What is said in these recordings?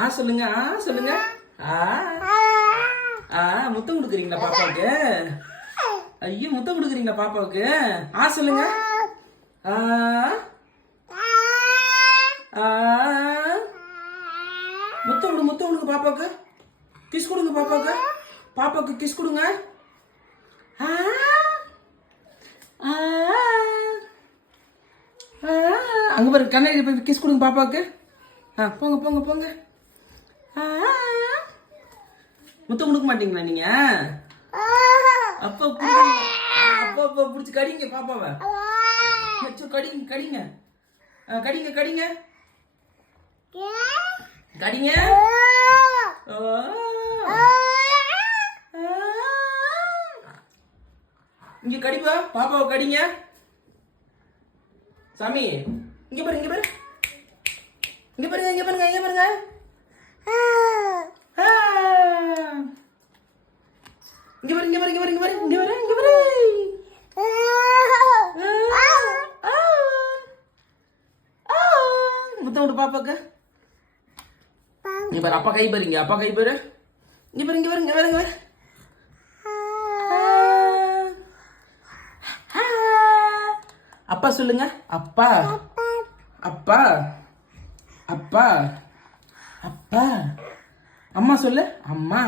ஆ சொல்லுங்க, ஆ சொல்லுங்க. ஆ ஆ முத்தம் கொடுக்குறீங்களா பாப்பாவுக்கு? ஐயோ முத்தம் கொடுக்குறீங்களா பாப்பாவுக்கு? ஆ சொல்லுங்க. ஆ ஆ முத்தம் விடு, முத்தம் விடுங்க பாப்பாவுக்கு. கிஸ் கொடுங்க பாப்பாவுக்கு. பாப்பாவுக்கு கிஸ் கொடுங்க. ஆ ஆ ஆ அங்க பாருங்க, கண்ணாடி போய் கிஸ் கொடுங்க பாப்பாவுக்கு. போங்க போங்க போங்க. முத்தம் கொடுக்க மாட்டீங்களா நீங்க? அப்பா அப்பா அப்பா பிடிச்சி கடிங்க பாப்பாவை. கடிங்க கடிங்க கடிங்க கடிங்க கடிங்க. இங்க கடிப்பா பாப்பாவை கடிங்க. சாமி இங்க பாருங்க, இங்க பாருங்க, இங்க பாருங்க, இங்க பாருங்க, இங்க பாருங்க. இங்க பாரு, இங்க பாரு, இங்க பாரு, இங்க பாரு, இங்க பாரு, இங்க பாரு. முத்தம் விடு பாப்பாக்கு. இங்க பாரு, அப்பா கை பாருங்க, அப்பா கை பாரு. இங்க பாரு, இங்க பாரு, இங்க பாரு, இங்க பாரு. அப்பா சொல்லுங்க. அப்பா அப்பா அப்பா அப்பா. அம்மா சொல்லு. அம்மா.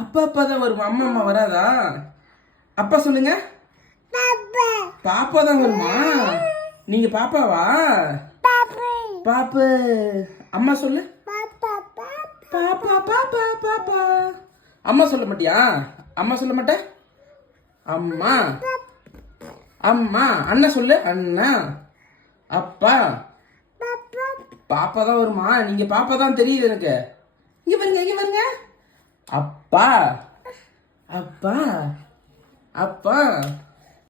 அப்பா அப்பா தான் வருமா, அம்மா அம்மா வராதா? அப்பா சொல்லுங்க. பாப்பா தான் வருமா? நீங்க பாப்பாவா? பாப்பு. அம்மா சொல்லு. பாப்பா பாப்பா பாப்பா. அம்மா சொல்ல மாட்டியா? அம்மா சொல்ல மாட்டே? அம்மா அம்மா. அண்ணா சொல்லு. அண்ணா. அப்பா. பாப்பா தான் வருமா? நீங்க பாப்பா தான் தெரியுது எனக்கு. இங்க பாருங்க, இங்க பாருங்க. அப்பா அப்பா அப்பா.